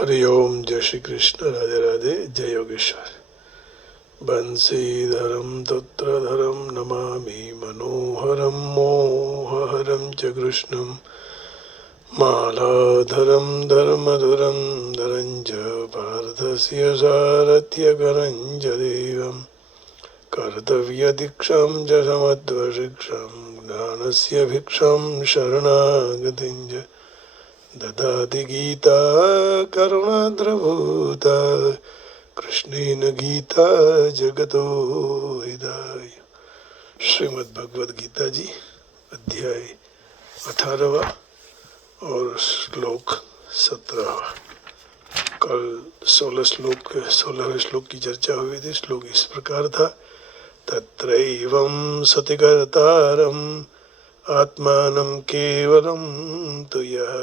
हरि ओम, जय श्री कृष्ण, राधे राधे, जय योगेश्वर। बंसीधरम तत्रधरम नमामि मनोहरम मोहहरम च कृष्णं मालाधरम धर्मधुरं धरं च पार्थस्य सारथ्यकरं च देवं कर्तव्यदीक्षां च समध्वशिक्षां ज्ञानस्य भिक्षां शरणागतिं च ददाति गीता करुणाद्रभूता कृष्णेन गीता जगतो हिताय। श्रीमद् भगवद गीता जी अध्याय 18 और श्लोक 17। कल 16वें श्लोक की चर्चा हुई थी। श्लोक इस प्रकार था, तत्रैवं सति कर्तारम् आत्मानं केवलं तु यः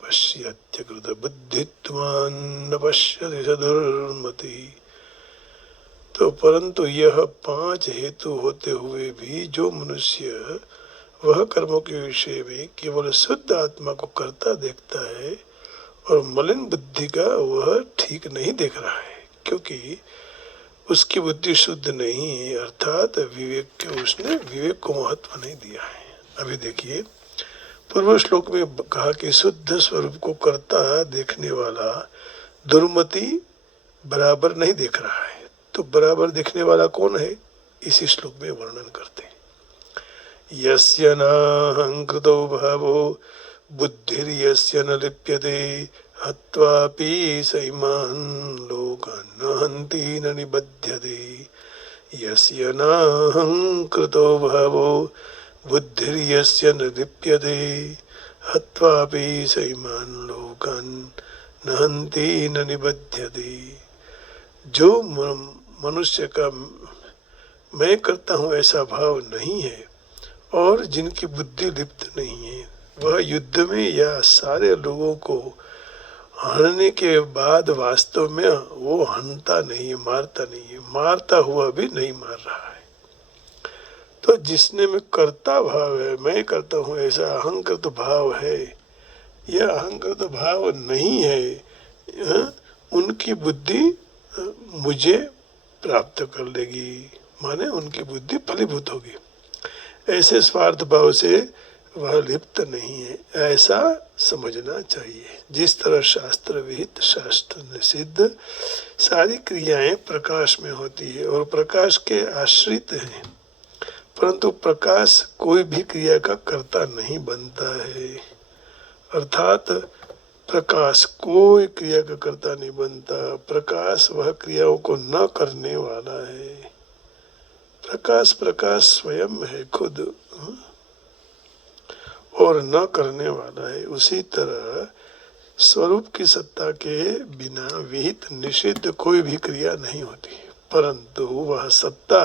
पश्यत्यकृत बुद्धित्वान् न पश्यति स दुर्मति। तो परंतु यह 5 हेतु होते हुए भी जो मनुष्य वह कर्मों के विषय में केवल शुद्ध आत्मा को करता देखता है और मलिन बुद्धि का वह ठीक नहीं देख रहा है, क्योंकि उसकी बुद्धि शुद्ध नहीं है, अर्थात उसने विवेक को महत्व नहीं दिया है। अभी देखिए, पूर्व श्लोक में कहा कि शुद्ध स्वरूप को करता देखने वाला दुर्मति बराबर नहीं देख रहा है। तो बराबर देखने वाला कौन है, इसी श्लोक में वर्णन करते हैं। यस्य नाहंकृतो भावो बुद्धिर्यस्य न लिप्यते हत्वापि सैमान् लोकान् न हन्ति न निबध्यते। यस्य नाहंकृतो भावो बुद्धिर्यस्य न लिप्यते हत्वापि सैमान् लोकान् न हन्ति न निबध्यते। जो मनुष्य का मैं करता हूँ ऐसा भाव नहीं है और जिनकी बुद्धि लिप्त नहीं है, वह युद्ध में या सारे लोगों को हनने के बाद वास्तव में वो हनता नहीं है, मारता नहीं है, मारता हुआ भी नहीं मार रहा है। तो जिसने में कर्ता भाव है, मैं करता हूँ ऐसा अहंकृत भाव है, यह अहंकृत भाव नहीं है, उनकी बुद्धि मुझे प्राप्त कर लेगी, माने उनकी बुद्धि फलीभूत होगी। ऐसे स्वार्थ भाव से वह लिप्त नहीं है, ऐसा समझना चाहिए। जिस तरह शास्त्र विहित शास्त्र निषिद्ध सारी क्रियाएं प्रकाश में होती है और प्रकाश के आश्रित हैं, परंतु प्रकाश कोई भी क्रिया का कर्ता नहीं बनता है। अर्थात प्रकाश कोई क्रिया का कर्ता नहीं बनता। प्रकाश वह क्रियाओं को न करने वाला है। प्रकाश स्वयं है खुद और न करने वाला है। उसी तरह स्वरूप की सत्ता के बिना विहित निषिद्ध कोई भी क्रिया नहीं होती, परंतु वह सत्ता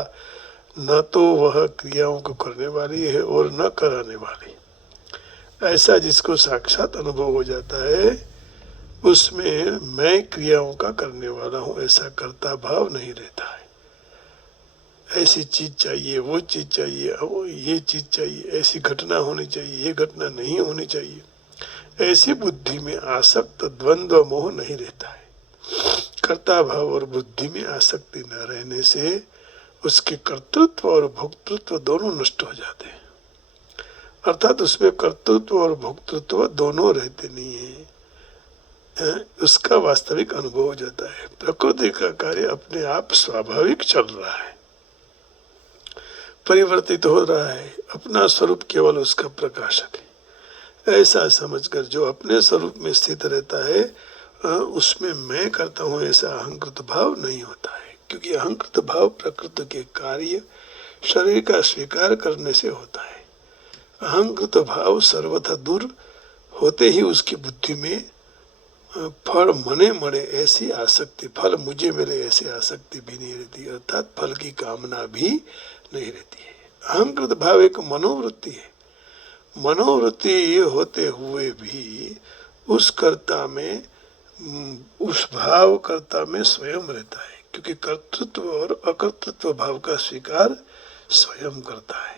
न तो वह क्रियाओं को करने वाली है और न कराने वाली। ऐसा जिसको साक्षात अनुभव हो जाता है, उसमें मैं क्रियाओं का करने वाला हूँ ऐसा कर्ता भाव नहीं रहता है। ऐसी चीज चाहिए, वो चीज चाहिए, ये चीज चाहिए, ऐसी घटना होनी चाहिए, ये घटना नहीं होनी चाहिए, ऐसी बुद्धि में आसक्त द्वंद्व मोह नहीं रहता है। कर्ता भाव और बुद्धि में आसक्ति न रहने से उसके कर्तृत्व और भोक्तृत्व दोनों नष्ट हो जाते हैं। अर्थात उसमें कर्तृत्व और भोक्तृत्व दोनों रहते नहीं है, उसका वास्तविक अनुभव हो जाता है। प्रकृति का कार्य अपने आप स्वाभाविक चल रहा है, परिवर्तित हो रहा है, अपना स्वरूप केवल उसका प्रकाशक है। ऐसा समझकर जो अपने स्वरूप में स्थित रहता है, उसमें मैं करता हूँ ऐसा अहंकृत भाव नहीं होता है, क्योंकि अहंकृत भाव प्रकृति के कार्य शरीर का स्वीकार करने से होता है। अहंकृत भाव सर्वथा दूर होते ही उसकी बुद्धि में फल मने मरे ऐसी आसक्ति, फल मुझे मिले ऐसी आसक्ति भी नहीं रहती, अर्थात फल की कामना भी नहीं रहती है। अहंकृत भाव एक मनोवृत्ति है। मनोवृत्ति होते हुए भी उस कर्ता में, उस भाव कर्ता में स्वयं रहता है, क्योंकि कर्तृत्व और अकर्तृत्व भाव का स्वीकार स्वयं करता है।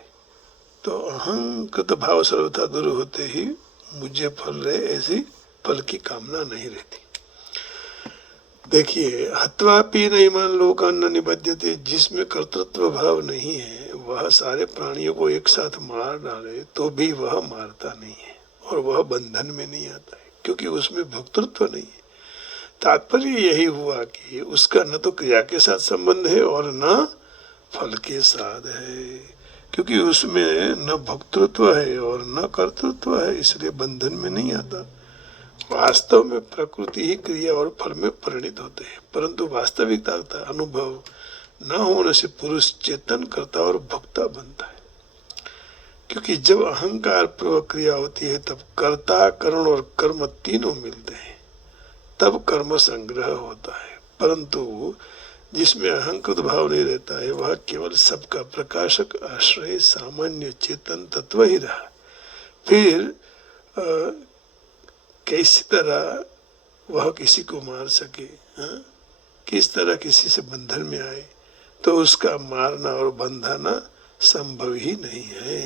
तो अहंकृत भाव सर्वथा दूर होते ही मुझे फल रहे ऐसी फल की कामना नहीं रहती। देखिए, हत्वापि नैवान लोकान्न निबध्यते, जिसमें कर्तृत्व भाव नहीं है वह सारे प्राणियों को एक साथ मार डाले तो भी वह मारता नहीं है और वह बंधन में नहीं आता है, क्योंकि उसमें भोक्तृत्व नहीं है। तात्पर्य यही हुआ कि उसका न तो क्रिया के साथ संबंध है और न फल के साथ है, क्योंकि उसमें न भोक्तृत्व है और न कर्तृत्व है, इसलिए बंधन में नहीं आता। वास्तव में प्रकृति ही क्रिया और फल में परिणित होते हैं, परंतु वास्तविकता का अनुभव न होने से पुरुष चेतन करता और भोक्ता बनता है। क्योंकि जब अहंकार पूर्वक क्रिया होती है तब कर्ता, करण और कर्म तीनों मिलते हैं, तब कर्म संग्रह होता है। परंतु जिसमें अहंकृत भाव नहीं रहता है वह केवल सबका प्रकाशक, आश्रय, सामान्य चेतन तत्व ही रहा। फिर किस तरह वह किसी को मार सके, किस तरह किसी से बंधन में आए, तो उसका मारना और बंधाना संभव ही नहीं है।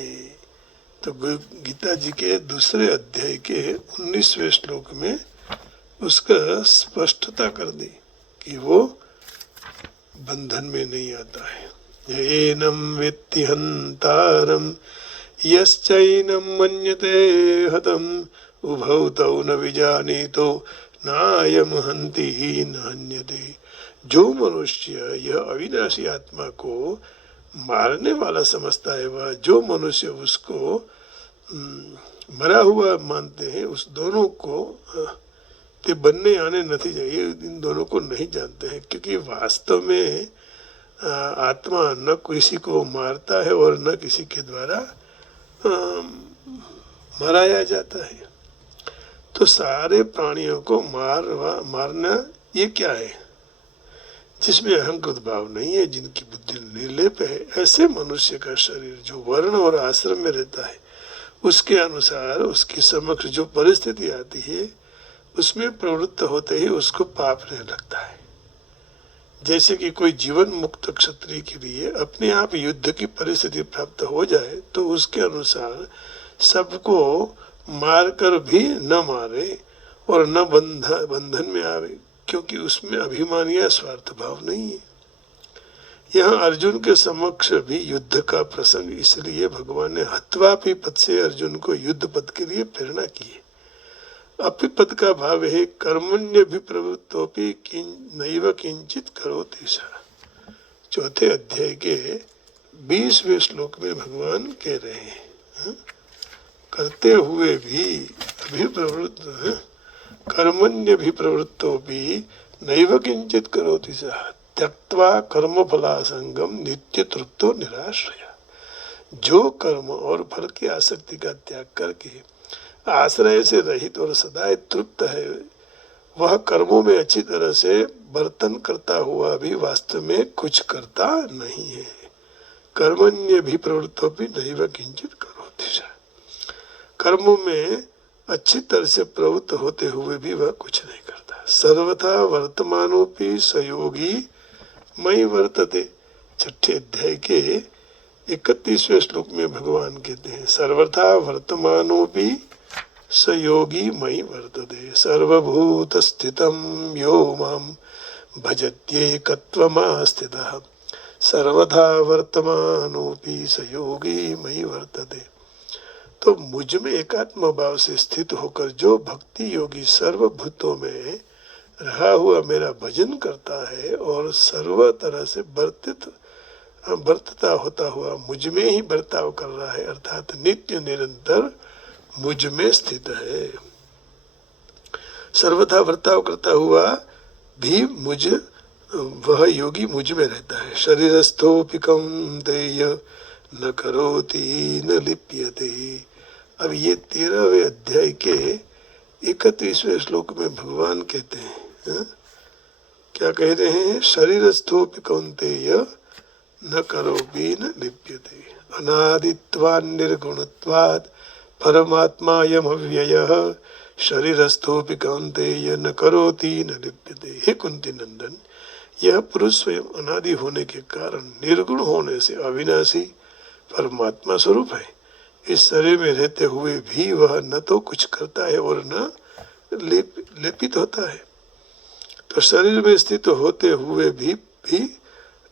तो गीता जी के दूसरे अध्याय के 19वें श्लोक में उसका स्पष्टता कर दी कि वो बंधन में नहीं आता है। एनम वेत्ति हंतारम यश्चैनम मन्यते हतम उभौ तौ न विजानीतो नायम हन्ति न हन्यते। जो मनुष्य यह अविनाशी आत्मा को मारने वाला समझता है, वह जो मनुष्य उसको मरा हुआ मानते हैं, उस दोनों को ते बनने आने नहीं चाहिए, इन दोनों को नहीं जानते हैं। क्योंकि वास्तव में आत्मा न किसी को मारता है और न किसी के द्वारा मराया जाता है। तो सारे प्राणियों को मारना ये क्या है? जिसमें अहंकृत भाव नहीं है, जिनकी बुद्धि निर्लेप है, ऐसे मनुष्य का शरीर जो वर्ण और आश्रम में रहता है उसके अनुसार उसकी समक्ष जो परिस्थिति आती है उसमें प्रवृत्त होते ही उसको पाप नहीं लगता है। जैसे कि कोई जीवन मुक्त क्षत्रिय के लिए अपने आप युद्ध की परिस्थिति प्राप्त हो जाए तो उसके अनुसार सबको मारकर भी न मारे और न बंधन में आवे, क्योंकि उसमें अभिमान या स्वार्थ भाव नहीं है। यहाँ अर्जुन के समक्ष भी युद्ध का प्रसंग, इसलिए भगवान ने हत्वापि पद से अर्जुन को युद्ध पद के लिए प्रेरणा की है। अपिपद का भाव है कर्मण्य भी प्रवृत्तोपि नैव किंचित करोति सा। चौथे अध्याय के 20वें श्लोक में भगवान कह रहे हैं, करते हुए भी अभिप्रवृत्त, कर्मण्य भी प्रवृत्तोपि नैव किंचित करोति सा त्यक्त्वा कर्म फलासंगम नित्य तृप्तो निराश्रय। जो कर्म और फल की आसक्ति का त्याग करके आश्रय से रहित और सदा तृप्त है, वह कर्मों में अच्छी तरह से बर्तन करता हुआ भी वास्तव में कुछ करता नहीं है। कर्मण्य भी प्रवृत्तो भी नैव किंचित करोति। कर्मों में अच्छी तरह से प्रवृत्त होते हुए भी वह कुछ नहीं करता। सर्वथा वर्तमानोपि सयोगी मयि वर्तते। छठे अध्याय के 31वें श्लोक में भगवान कहते हैं, सर्वथा वर्तमानोपि सयोगी मयि वर्तते सर्वभूत स्थितं यो मां भजत्येकत्वमास्थितः सर्वथा वर्तमानोपि सयोगी मयि वर्तते। तो मुझ में एकात्म भाव से स्थित होकर जो भक्ति योगी सर्वभूतों में रहा हुआ मेरा भजन करता है और सर्व तरह से बर्तता होता हुआ मुझ में ही बर्ताव कर रहा है, अर्थात नित्य निरंतर मुझ में स्थित है। सर्वथा बर्ताव करता हुआ भी वह योगी मुझ में रहता है। शरीरस्थोऽपि कौन्तेय न करोति न लिप्यते। अब ये 13वें अध्याय के 31वें श्लोक में भगवान कहते हैं, क्या कह रहे हैं? शरीरस्थोऽपि कौन्तेय न करोपि न लिप्यते अनादित्वान् निर्गुणत्वात् परमात्मायम् अव्ययः शरीरस्थोऽपि कौन्तेय न करोति न लिप्यते। हे कुंती नंदन, यह पुरुष स्वयं अनादि होने के कारण निर्गुण होने से अविनाशी परमात्मा स्वरूप है। इस शरीर में रहते हुए भी वह न तो कुछ करता है और न लेपित होता है। तो शरीर में स्थित होते हुए भी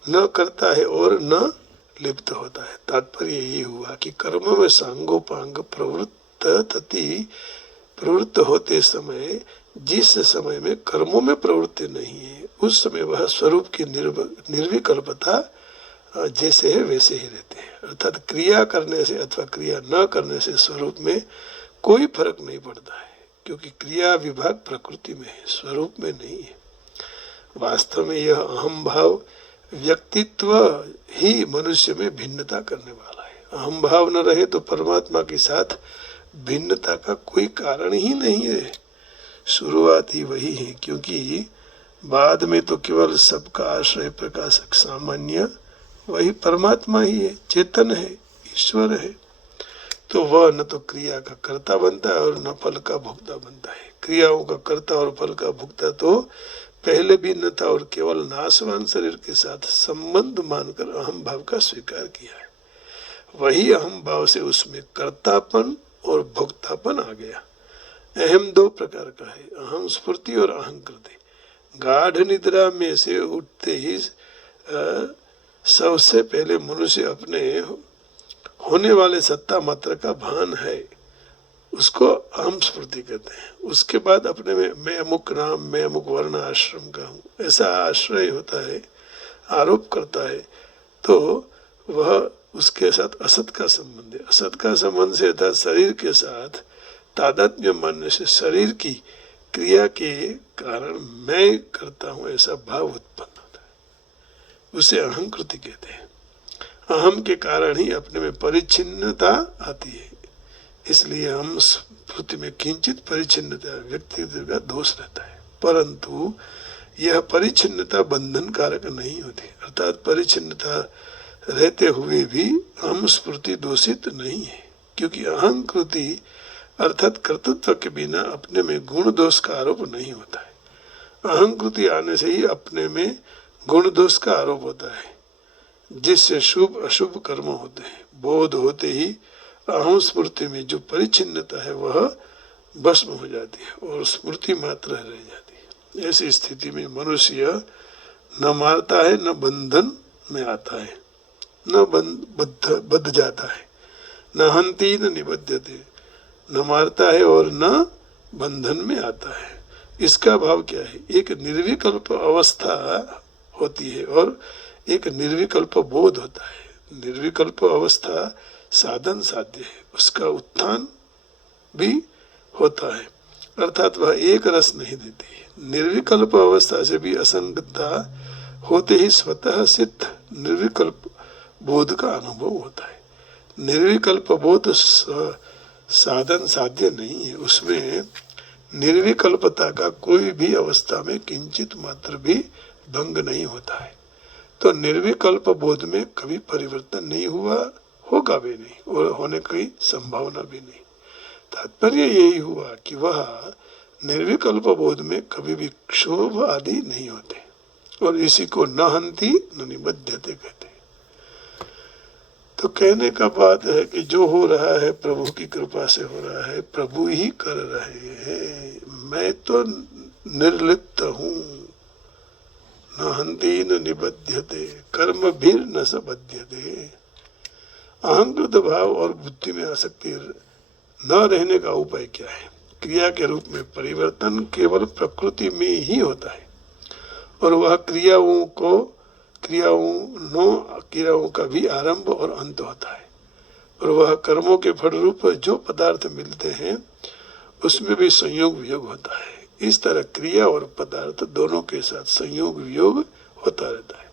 न करता है और न लिप्त होता है। तात्पर्य यही हुआ कि कर्म में सांगोपांग प्रवृत्त होते समय जिस समय में कर्मों में प्रवृत्ति नहीं है उस समय वह स्वरूप की निर्विकल्पता जैसे है वैसे ही रहते हैं। अर्थात क्रिया करने से अथवा क्रिया न करने से स्वरूप में कोई फर्क नहीं पड़ता है, क्योंकि क्रिया विभाग प्रकृति में है, स्वरूप में नहीं है। वास्तव में यह अहम भाव व्यक्तित्व ही मनुष्य में भिन्नता करने वाला है। अहम भाव न रहे तो परमात्मा के साथ भिन्नता का कोई कारण ही नहीं है। शुरुआत ही वही है, क्योंकि बाद में तो केवल सबका आश्रय प्रकाशक सामान्य वही परमात्मा ही है, चेतन है, ईश्वर है। तो वह न तो क्रिया का कर्ता बनता है और न फल का भोक्ता बनता है। क्रियाओं का कर्ता और फल का भोक्ता तो पहले भी न था और केवल नाशवान शरीर के साथ संबंध मानकर अहम भाव का स्वीकार किया है। वही अहम भाव से उसमें कर्तापन और भोक्तापन आ गया। अहम दो प्रकार का है, अहम स्फूर्ति और अहंकृति। गाढ़ निद्रा में से उठते ही सबसे पहले मनुष्य अपने होने वाले सत्ता मात्र का भान है, उसको अहम स्फूर्ति कहते हैं। उसके बाद अपने में मैं अमुक नाम, मैं अमुक वर्ण आश्रम का हूँ, ऐसा आश्रय होता है, आरोप करता है, तो वह उसके साथ असत का संबंध है। असत का संबंध से अर्थात शरीर के साथ तादात्म्य मानने से शरीर की क्रिया के कारण मैं करता हूँ ऐसा भाव उत्पन्न होता है, उसे अहंकृति कहते हैं। अहम के कारण ही अपने में परिच्छिन्नता आती है, इसलिए हम स्फूर्ति में किंचित परिच्छिन्नता व्यक्तित्व का दोष रहता है। परंतु यह परिच्छिन्नता बंधन कारक नहीं होती, अर्थात परिच्छिन्नता रहते हुए भी हम स्फूर्ति दोषित नहीं है, क्योंकि अहंकृति अर्थात कर्तृत्व के बिना अपने में गुण दोष का आरोप नहीं होता है। अहंकृति आने से ही अपने में गुण दोष का आरोप होता है, जिससे शुभ अशुभ कर्म होते हैं। बोध होते ही अहम स्मृति में जो परिच्छिन्नता है वह भस्म हो जाती है और स्मृति मात्र रह जाती है। ऐसी स्थिति में मनुष्य न मारता है, न बंधन में आता है, न बद्ध जाता है, न हंती न निबद्धते, न मारता है और न बंधन में आता है। इसका भाव क्या है? एक निर्विकल्प अवस्था होती है और एक निर्विकल्प बोध होता है। निर्विकल्प अवस्था साधन साध्य है, उसका उत्थान भी होता है, अर्थात वह एक रस नहीं देती। निर्विकल्प अवस्था से भी असंगतता होते ही स्वतः सिद्ध निर्विकल्प बोध का अनुभव होता है। निर्विकल्प बोध साधन साध्य नहीं है, उसमें निर्विकल्पता का कोई भी अवस्था में किंचित मात्र भी भंग नहीं होता है। तो निर्विकल्प बोध में कभी परिवर्तन नहीं हुआ, होगा भी नहीं और होने की संभावना भी नहीं। तात्पर्य यही हुआ कि वह निर्विकल्प बोध में कभी भी क्षोभ आदि नहीं होते और इसी को न हंती न निबद्धते कहते हैं। तो कहने का बात है कि जो हो रहा है प्रभु की कृपा से हो रहा है, प्रभु ही कर रहे हैं, मैं तो निर्लिप्त हूँ। न हंती न निबध्यते कर्म भीर न सबध्यते। अहंकृत भाव और बुद्धि में आसक्ति न रहने का उपाय क्या है? क्रिया के रूप में परिवर्तन केवल प्रकृति में ही होता है और वह क्रियाओं का भी आरंभ और अंत होता है और वह कर्मों के फल रूप जो पदार्थ मिलते हैं उसमें भी संयोग वियोग होता है। इस तरह क्रिया और पदार्थ दोनों के साथ संयोग वियोग होता रहता है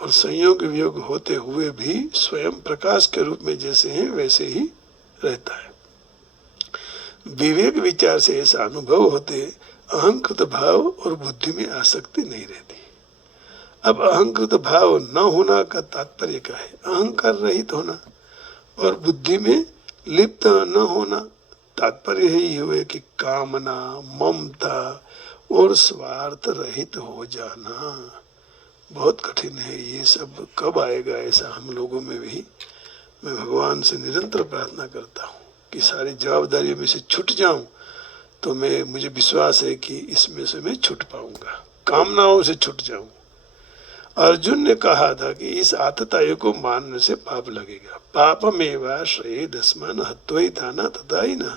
और संयोग वियोग होते हुए भी स्वयं प्रकाश के रूप में जैसे हैं वैसे ही रहता है। विवेक विचार से ऐसा अनुभव होते अहंकृत भाव और बुद्धि में आसक्ति नहीं रहती। अब अहंकृत भाव न होना का तात्पर्य क्या है? अहंकार रहित होना और बुद्धि में लिप्त न होना। तात्पर्य यही हुए कि कामना, ममता और स्वार्थ रहित हो जाना। बहुत कठिन है, ये सब कब आएगा ऐसा हम लोगों में भी। मैं भगवान से निरंतर प्रार्थना करता हूँ कि सारी जवाबदारियों में से छूट जाऊं, तो मुझे विश्वास है कि इसमें से मैं छूट पाऊंगा। कामनाओं से छूट जाऊं। अर्जुन ने कहा था कि इस आततायी को मारने से पाप लगेगा। पापमेवा श्रेय दस्मान हत्वई ताना तथा ही ना,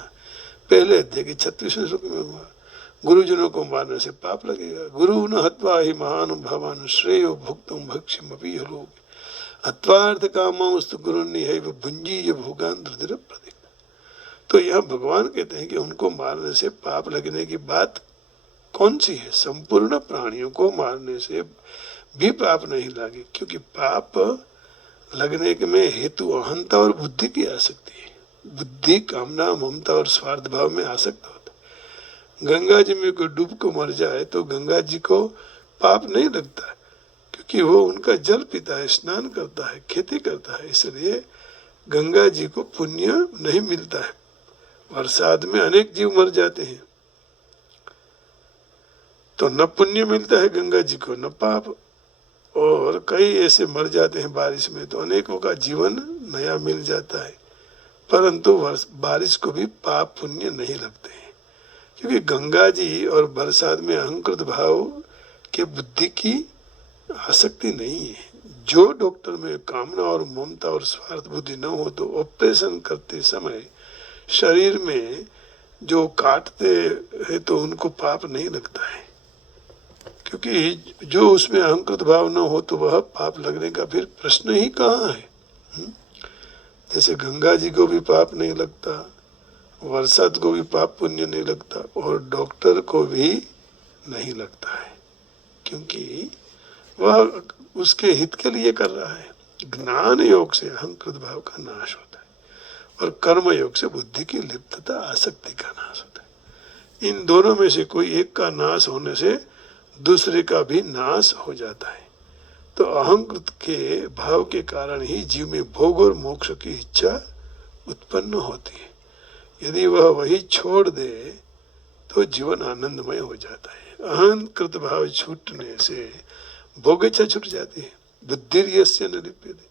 पहले अध्याय के 36वें श्लोक में हुआ। गुरुजनों को मारने से पाप लगेगा। गुरु न हत्वा ही महान भवान श्रेयो भुक्तुम भक्ष्यम अपि लोग हत्वार्थ कामास्तु गुरु निहैव भुंजीय भोगान धृतिर प्रदिक। तो यह भगवान कहते हैं कि उनको मारने से पाप लगने की बात कौन सी है? संपूर्ण प्राणियों को मारने से भी पाप नहीं लगे, क्योंकि पाप लगने के में हेतु अहंता और बुद्धि की आसक्ति है। बुद्धि कामना ममता और स्वार्थ भाव में आसक्त होता है। गंगा जी में कोई डूब को मर जाए तो गंगा जी को पाप नहीं लगता, क्योंकि वो उनका जल पीता है, स्नान करता है, खेती करता है, इसलिए गंगा जी को पुण्य नहीं मिलता है। बरसात में अनेक जीव मर जाते हैं तो न पुण्य मिलता है गंगा जी को, न पाप। और कई ऐसे मर जाते हैं बारिश में तो अनेकों का जीवन नया मिल जाता है, परंतु बारिश को भी पाप पुण्य नहीं लगते हैं, क्योंकि गंगा जी और बरसात में अहंकृत भाव के बुद्धि की आसक्ति नहीं है। जो डॉक्टर में कामना और ममता और स्वार्थ बुद्धि न हो तो ऑपरेशन करते समय शरीर में जो काटते हैं तो उनको पाप नहीं लगता है, क्योंकि जो उसमें अहंकृत भाव न हो तो वह पाप लगने का फिर प्रश्न ही कहाँ है। जैसे गंगा जी को भी पाप नहीं लगता, बरसात को भी पाप पुण्य नहीं लगता, और डॉक्टर को भी नहीं लगता है, क्योंकि वह उसके हित के लिए कर रहा है। ज्ञान योग से अहंकृत भाव का नाश होता है और कर्म योग से बुद्धि की लिप्तता आसक्ति का नाश होता है। इन दोनों में से कोई एक का नाश होने से दूसरे का भी नाश हो जाता है। तो अहंकृत के भाव के कारण ही जीव में भोग और मोक्ष की इच्छा उत्पन्न होती है। यदि वह वही छोड़ दे तो जीवन आनंदमय हो जाता है। अहंकृत भाव छूटने से भोग इच्छा छूट जाती है। बुद्धि यस्य न लिप्यते,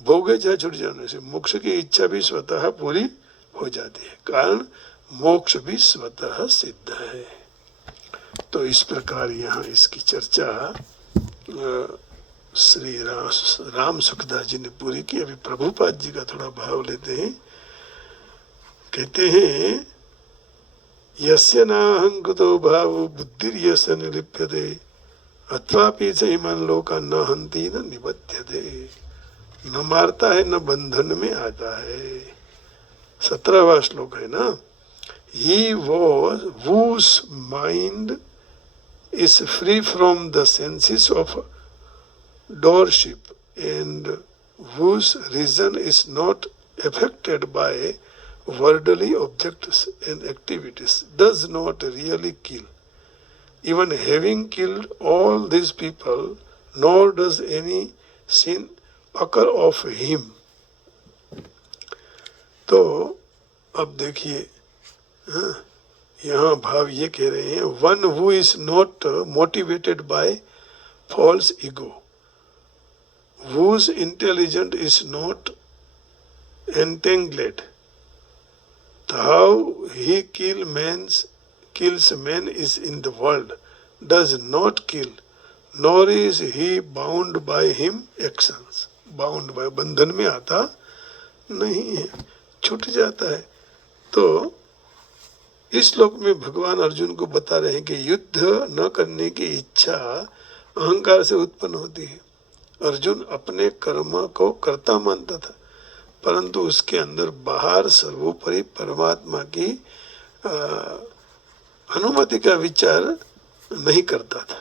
भोग इच्छा छूट जाने से मोक्ष की इच्छा भी स्वतः पूरी हो जाती है, कारण मोक्ष भी स्वतः सिद्ध है। तो इस प्रकार यहाँ इसकी चर्चा श्री राम सुखदास जी ने पूरी की। अभी प्रभुपाद जी का थोड़ा भाव लेते हैं। कहते हैं यस्य नाहंकृतो भाव बुद्धि यस्य न लिप्यते अथवा पीछे हिमान लोका न हंती न निबध्यते। न मारता है न बंधन में आता है। 17वां श्लोक है ना। He was whose mind is free from the senses of doership and whose reason is not affected by worldly objects and activities does not really kill. Even having killed all these people, nor does any sin occur of him. तो अब देखिए, यहाँ भाव ये कह रहे हैं, one who is not motivated by false ego, whose intelligence is not entangled. How he kills men is in the world, does not kill, nor is he bound by him actions. Bound by, बंधन में आता नहीं है, छूट जाता है। तो इस श्लोक में भगवान अर्जुन को बता रहे हैं कि युद्ध न करने की इच्छा अहंकार से उत्पन्न होती है। अर्जुन अपने कर्म को कर्ता मानता था, परंतु उसके अंदर बाहर सर्वोपरि परमात्मा की अनुमति का विचार नहीं करता था,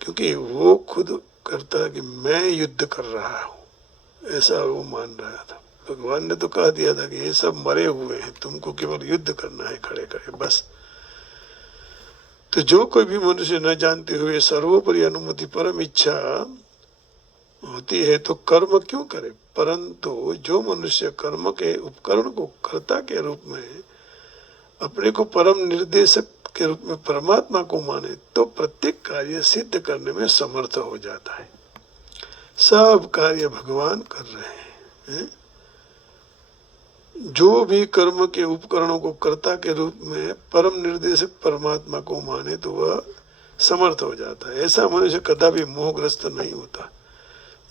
क्योंकि वो खुद करता कि मैं युद्ध कर रहा हूँ, ऐसा वो मान रहा था। भगवान ने तो कह दिया था कि ये सब मरे हुए हैं, तुमको केवल युद्ध करना है खड़े खड़े बस। तो जो कोई भी मनुष्य न जानते हुए सर्वोपरि अनुमति परम इच्छा होती है तो कर्म क्यों करे, परंतु जो मनुष्य कर्म के उपकरण को कर्ता के रूप में अपने को परम निर्देशक के रूप में परमात्मा को माने तो प्रत्येक कार्य सिद्ध करने में समर्थ हो जाता है। सब कार्य भगवान कर रहे हैं। जो भी कर्म के उपकरणों को कर्ता के रूप में परम निर्देशक परमात्मा को माने तो वह समर्थ हो जाता है। ऐसा मनुष्य कदापि मोहग्रस्त नहीं होता।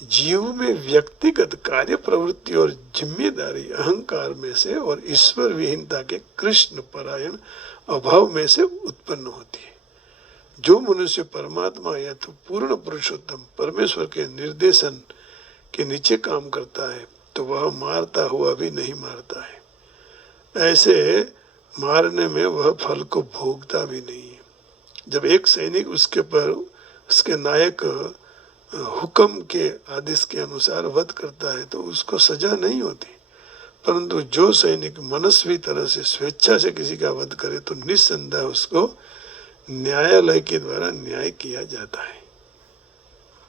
जीव में व्यक्तिगत कार्य प्रवृत्ति और जिम्मेदारी अहंकार में से और ईश्वर विहीनता के कृष्ण परायण अभाव में से उत्पन्न होती है। जो मनुष्य परमात्मा या तो पूर्ण पुरुषोत्तम परमेश्वर के निर्देशन के नीचे काम करता है तो वह मारता हुआ भी नहीं मारता है। ऐसे मारने में वह फल को भोगता भी नहीं है। जब एक सैनिक उसके पर उसके नायक हुक्म के आदेश के अनुसार वध करता है तो उसको सजा नहीं होती, परंतु जो सैनिक मनस्वी तरह से स्वेच्छा से किसी का वध करे तो निस्संदेह उसको न्यायालय के द्वारा न्याय किया जाता है।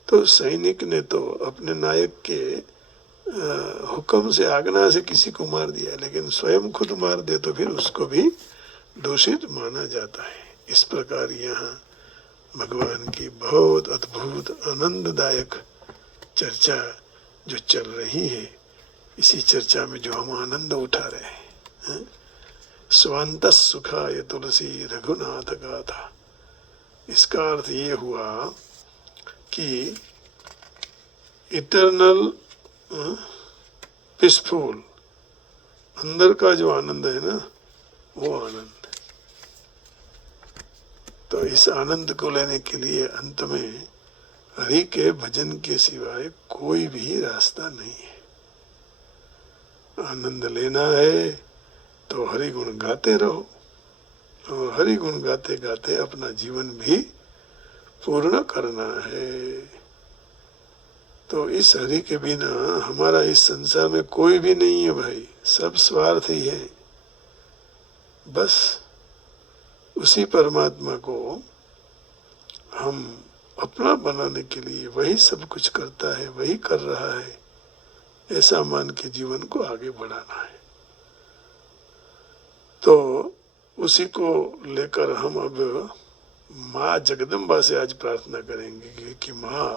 तो सैनिक ने तो अपने नायक के हुक्म से आज्ञा से किसी को मार दिया, लेकिन स्वयं खुद मार दे तो फिर उसको भी दोषित माना जाता है। इस प्रकार यहाँ भगवान की बहुत अद्भुत आनंददायक चर्चा जो चल रही है, इसी चर्चा में जो हम आनंद उठा रहे हैं, स्वांत सुखाय तुलसी रघुनाथ गाथा, इसका अर्थ ये हुआ कि इटरनल पीसफुल अंदर का जो आनंद है ना, वो आनंद। तो इस आनंद को लेने के लिए अंत में हरि के भजन के सिवाय कोई भी रास्ता नहीं है। आनंद लेना है तो हरि गुण गाते रहो, और हरि गुण गाते गाते अपना जीवन भी पूर्ण करना है। तो इस हरि के बिना हमारा इस संसार में कोई भी नहीं है भाई, सब स्वार्थ ही है। बस उसी परमात्मा को हम अपना बनाने के लिए वही सब कुछ करता है, वही कर रहा है, ऐसा मान के जीवन को आगे बढ़ाना है। तो उसी को लेकर हम अब माँ जगदम्बा से आज प्रार्थना करेंगे कि माँ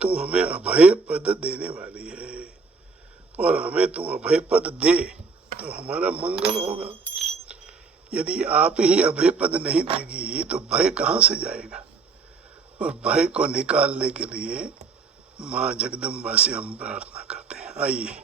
तू हमें अभय पद देने वाली है, और हमें तू अभय पद दे तो हमारा मंगल होगा। यदि आप ही अभय पद नहीं देगी तो भय कहाँ से जाएगा? और भय को निकालने के लिए माँ जगदम्बा से हम प्रार्थना करते हैं। आइए।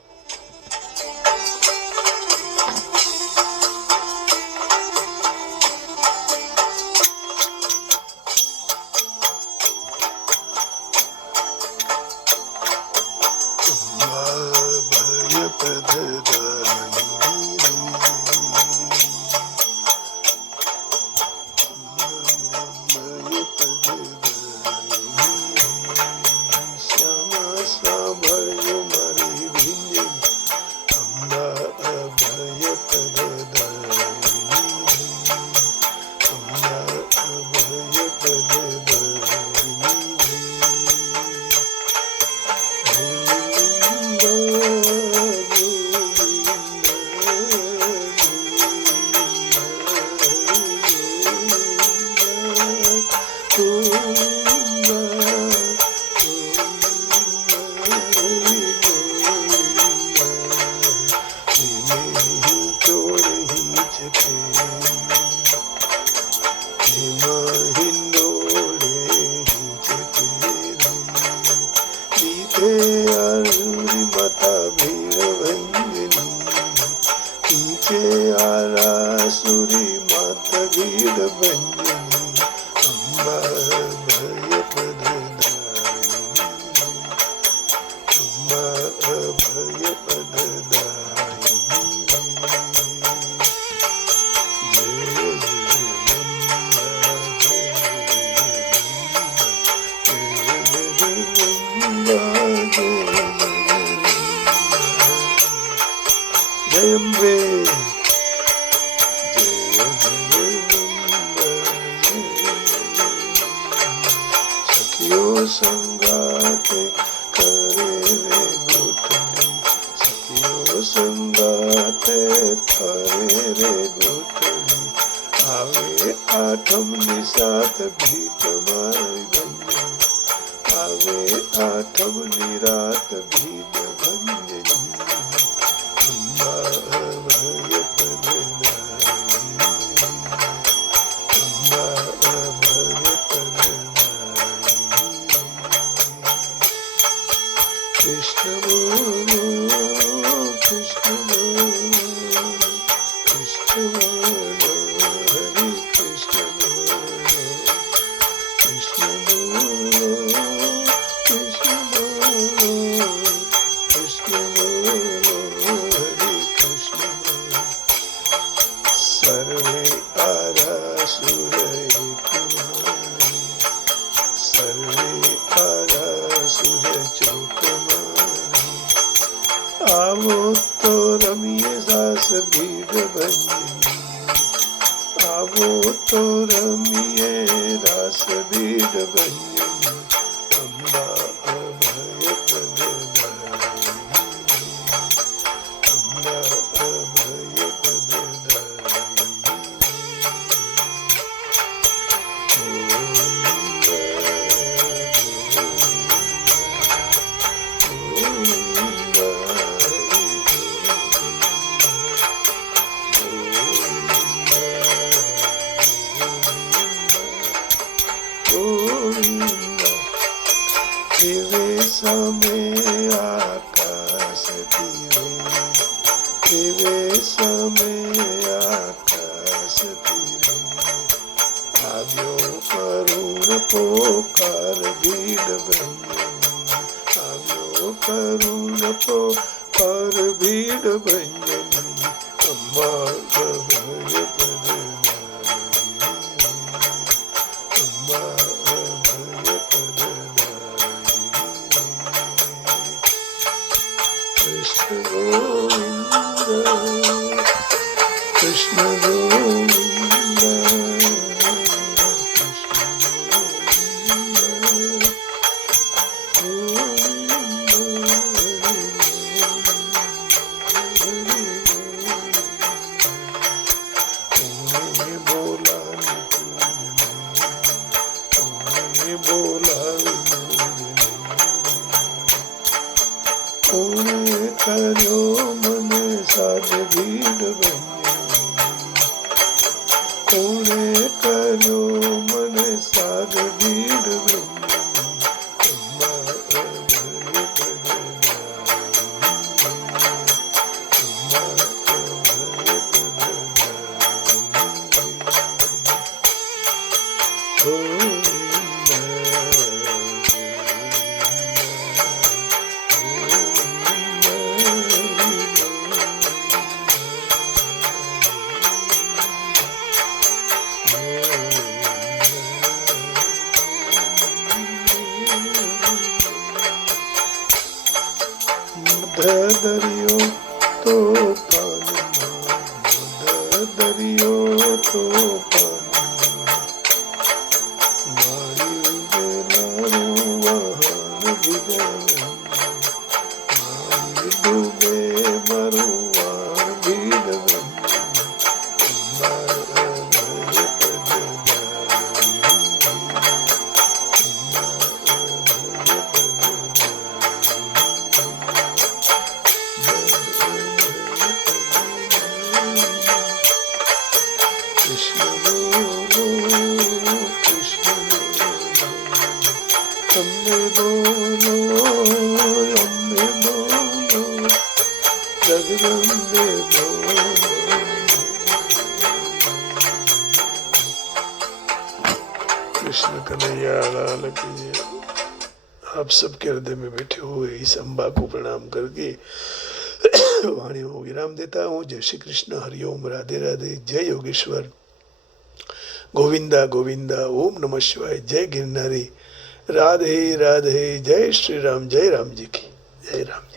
बोलो, कृष्ण बोलो, कृष्ण बोलो, हरे कृष्ण बोलो, कृष्ण बोलो, कृष्ण बोलो, कृष्ण बोलो, हरे कृष्ण बोलो। सर्वे आरासुर तुम्हारे, सर्वे आरासुर चौकमारे, आवो तो रमिए सास भीड़ भंजनी, आवो तो रमिए रास भीड़ भंजनी, अम्बा अभय प्रदायिनी, अम्बा अभय दिवे समय आकाश दिवे, दिवे समय आकाश दिवे, આવ્યો કરુણ પોકાર ભીડ ભંજની, આવ્યો કરુણ પોકાર ભીડ ભંજની, અમ્મા અભય પ્રદાયિની, અમ્મા અભય પ્રદાયિની. કૃષ્ણ ગોવિંદ, કૃષ્ણ ગોવિંદ, કોણે કર્યો મને સાધ ભીડ ભંજની, કોણે કર્યો મને સાધ ભીડ ભંજની, અમ્મા અભય પ્રદાયિની, અમ્મા અભય પ્રદાયિની. દરિયો તોફાનમાં, દરિયો તોફાનમાં, મારી ઉડેલારું વાહન ભીડવનમાં, મારી ડૂબે મારું વાહન ભીડવનમાં, અમ્મા અભય પ્રદાયિની, અમ્મા અભય કૃષ્ણ બોલો, કૃષ્ણ બોલો, અમ્બે બોલો, અમ્બે બોલો, જગદંબે બોલો. कृष्ण कन्हैया लाल की जय। आप सबके हृदय में बैठे हुए इस अम्बा को प्रणाम करके वाणी को विराम देता हूँ। जय श्री कृष्ण, हरिओम, राधे राधे, जय योगेश्वर, गोविंदा गोविंदा, ओम नमः शिवाय, जय गिरनारी, राधे राधे, जय श्री राम, जय राम जी की, जय राम।